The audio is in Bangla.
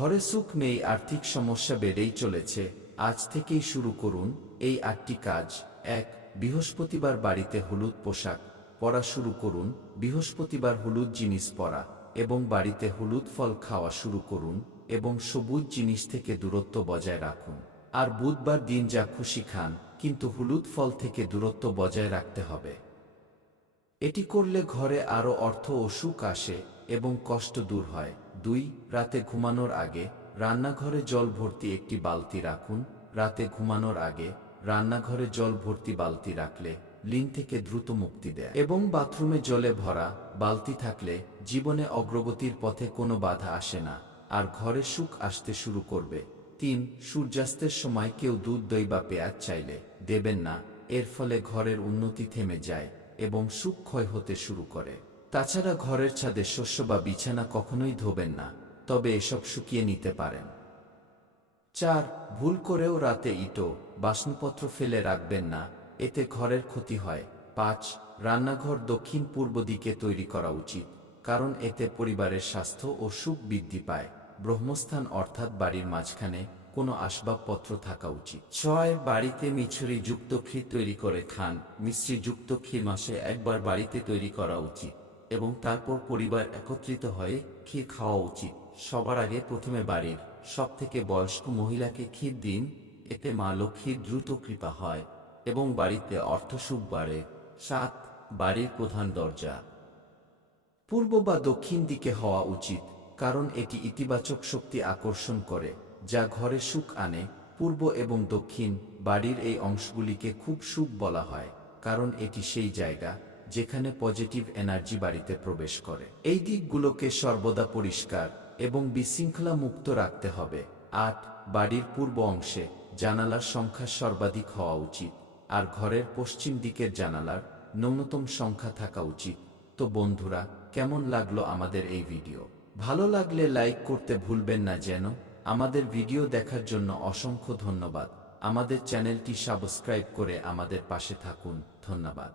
ঘরে সুখ নেই, আর্থিক সমস্যা বেড়েই চলেছে। আজ থেকেই শুরু করুন এই 8টি কাজ। 1. বৃহস্পতিবার বাড়িতে হলুদ পোশাক পরা শুরু করুন। বৃহস্পতিবার হলুদ জিনিস পরা এবং বাড়িতে হলুদ ফল খাওয়া শুরু করুন এবং সবুজ জিনিস থেকে দূরত্ব বজায় রাখুন। আর বুধবার দিন যা খুশি খান, কিন্তু হলুদ ফল থেকে দূরত্ব বজায় রাখতে হবে। এটি করলে ঘরে আরও অর্থ ও সুখ আসে এবং কষ্ট দূর হয়। 2. রাতে ঘুমানোর আগে রান্নাঘরে জল ভর্তি একটি বালতি রাখুন। রাতে ঘুমানোর আগে রান্নাঘরে জল ভর্তি বালতি রাখলে লিন থেকে দ্রুত মুক্তি দেয় এবং বাথরুমে জলে ভরা বালতি থাকলে জীবনে অগ্রগতির পথে কোনো বাধা আসে না, আর ঘরে সুখ আসতে শুরু করবে। 3. সূর্যাস্তের সময় কেউ দুধ, দই বা পেঁয়াজ চাইলে দেবেন না। এর ফলে ঘরের উন্নতি থেমে যায় এবং সুখ ক্ষয় হতে শুরু করে। তাছাড়া ঘরের ছাদে শস্য বা বিছানা কখনোই ধোবেন না, তবে এসব শুকিয়ে নিতে পারেন। 4. ভুল করেও রাতে ইটো বাসনপত্র ফেলে রাখবেন না, এতে ঘরের ক্ষতি হয়। 5. রান্নাঘর দক্ষিণ পূর্ব দিকে তৈরি করা উচিত, কারণ এতে পরিবারের স্বাস্থ্য ও সুখ বৃদ্ধি পায়। ব্রহ্মস্থান অর্থাৎ বাড়ির মাঝখানে কোনো আসবাবপত্র থাকা উচিত। 6. বাড়িতে মিছরি যুক্ত ক্ষীর তৈরি করে খান। মিশ্রি যুক্ত ক্ষীর মাসে একবার বাড়িতে তৈরি করা উচিত এবং তারপর পরিবার একত্রিত হয়ে ক্ষীর খাওয়া উচিত। সবার আগে প্রথমে বাড়ির সবথেকে বয়স্ক মহিলাকে ক্ষীর দিন, এতে মা লক্ষ্মীর দ্রুত কৃপা হয় এবং বাড়িতে অর্থ সুখ বাড়ে। 7. বাড়ির প্রধান দরজা পূর্ব বা দক্ষিণ দিকে হওয়া উচিত, কারণ এটি ইতিবাচক শক্তি আকর্ষণ করে যা ঘরে সুখ আনে। পূর্ব এবং দক্ষিণ বাড়ির এই অংশগুলিকে খুব শুভ বলা হয়, কারণ এটি সেই জায়গা যেখানে পজিটিভ এনার্জি বাড়িতে প্রবেশ করে। এই দিকগুলোকে সর্বদা পরিষ্কার এবং বিশৃঙ্খলা মুক্ত রাখতে হবে। 8. বাড়ির পূর্ব অংশে জানালার সংখ্যা সর্বাধিক হওয়া উচিত, আর ঘরের পশ্চিম দিকের জানালার ন্যূনতম সংখ্যা থাকা উচিত। তো বন্ধুরা, কেমন লাগলো আমাদের এই ভিডিও? ভালো লাগলে লাইক করতে ভুলবেন না যেন। আমাদের ভিডিও দেখার জন্য অসংখ্য ধন্যবাদ। আমাদের চ্যানেলটি সাবস্ক্রাইব করে আমাদের পাশে থাকুন। ধন্যবাদ।